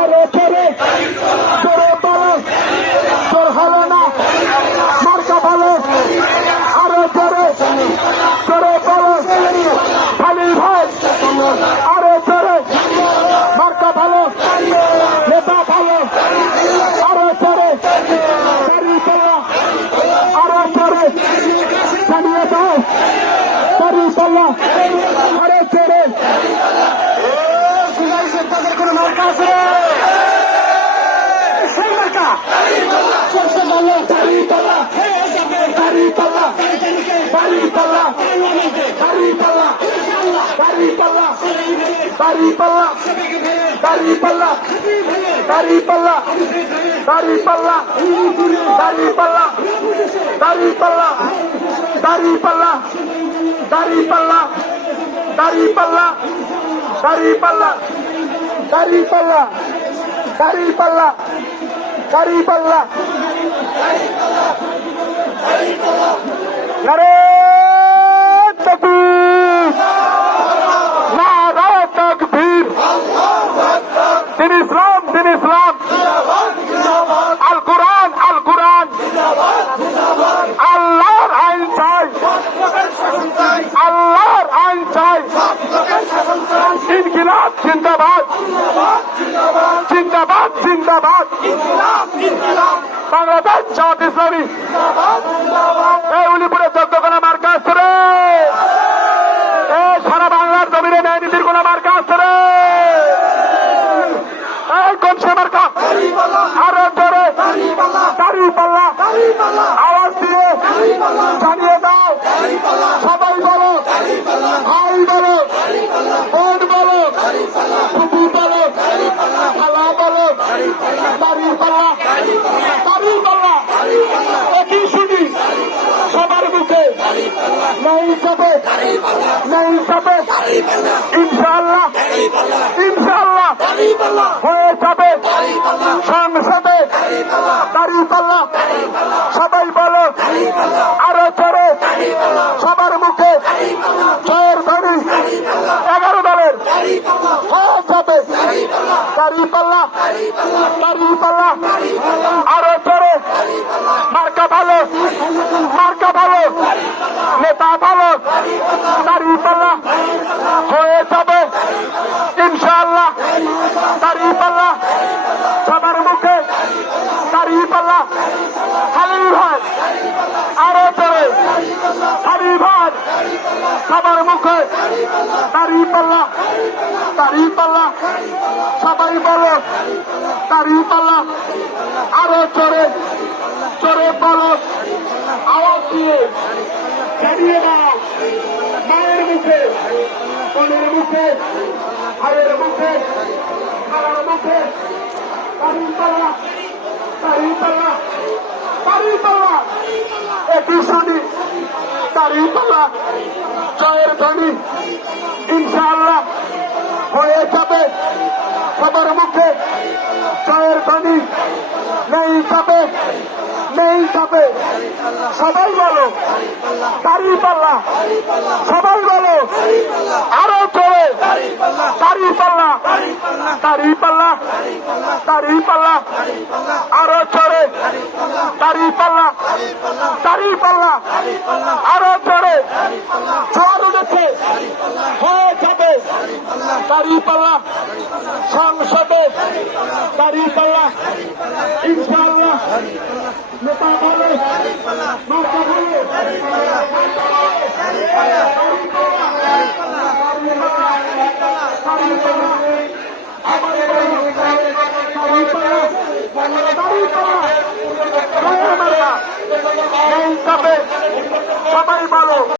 আরো জোরে জোরে বলো, জোর হলো না, মার্কা বলো, আরো জোরে জোরে বলো, খালি ভাই, আরো জোরে, মার্কা ভালো, নেতা ভালো, আরো জোরে, দাঁড়িপাল্লা, আরো জোরে, জানিয়ে দাও, দাঁড়িপাল্লা, আরো জোরে। কোনো মার্কা আছে সেই মার্কা সবচেয়ে ভালো দাঁড়িপাল্লা, দাঁড়িপাল্লা, দাঁড়িপাল্লা, দাঁড়িপাল্লা, দাঁড়িপাল্লা, দাঁড়িপাল্লা, দাঁড়িপাল্লা, দাঁড়িপাল্লা, দাঁড়িপাল্লা, দাঁড়িপাল্লা, দাঁড়িপাল্লা, দাঁড়িপাল্লা, দাঁড়িপাল্লা, দাঁড়িপাল্লা, দাঁড়িপাল্লা, দাঁড়িপাল্লা, দাঁড়িপাল্লা, দাঁড়িপাল্লা, নারে তাকবীর, নারে তাকবীর, দিন ইসলাম, দিন ইসলাম, আল কোরআন, আল কোরআন, আল্লাহর আইন চাই, আল্লাহর আইন চাই, ইনকিলাব জিন্দাবাদ, জিন্দাবাদ, জিন্দাবাদ, বাংলাদেশ জামাত ইসলামী, এই উলিপুরে 14 কোনা মার্কা আসছে রে, এই সারা বাংলার জমিনে ন্যায় নীতির কোন মার্কা আসছে রে, এই কোন সে মার্কা, আরো জোরে দাঁড়িপাল্লা, আওয়াজ দিয়ে জানিয়ে দাও, সবাই বলো, ভাই বলো, বোন বলো, ফুপু বলো, খালা বলো, দাঁড়িপাল্লা, দাঁড়িপাল্লা, একই শুনি সবার মুখে, নেই যাবে, নেই যাবে, ইনশাআল্লাহ, ইনশাআল্লাহ হয়ে যাবে সংসদে দাঁড়িপাল্লা, সবাই বলো, আরো জোরে সবার মুখে, জোর ধ্বনি 11 দলের হয়ে যাবে দাঁড়িপাল্লা, দাঁড়িপাল্লা, আরো জোরে, মার্কা ভালো, মার্কা ভালো, নেতা ভালো, দাঁড়িপাল্লা হয়ে যাবে ইনশাআল্লাহ, দাঁড়িপাল্লা, সবার মুখে, দাঁড়িপাল্লা, খালি ভাই, আরো জোরে, খালি ভাই, সবার মুখে, দাঁড়িপাল্লা, দাঁড়িপাল্লা, সবাই বলো, দাঁড়িপাল্লা, আরো জোরে জোরে বলো, আওয়াজ দিয়ে জানিয়ে দাও, মায়ের মুখে, বোনের মুখে, ভাইয়ের মুখে, খালার মুখে, দাঁড়িপাল্লা, দাঁড়িপাল্লা, দাঁড়িপাল্লা, একই শুনি দাঁড়িপাল্লা, জয়ের ধ্বনি ইনশাআল্লাহ হয়ে যাবে সবার মুখে, জয়ের ধ্বনি নেই যাবে, নেই যাবে, সবাই বলো দাঁড়িপাল্লা, সবাই বলো আরো জোরে দাঁড়িপাল্লা, দাঁড়িপাল্লা, দাঁড়িপাল্লা, আরো জোরে দাঁড়িপাল্লা, দাঁড়িপাল্লা, আরো জোরে, জোর উঠেছে হয়ে যাবে দাঁড়িপাল্লা সংসদে, দাঁড়িপাল্লা ইনশাআল্লাহ, নেতা বলে, মার্কা বলে, সবাই বলো।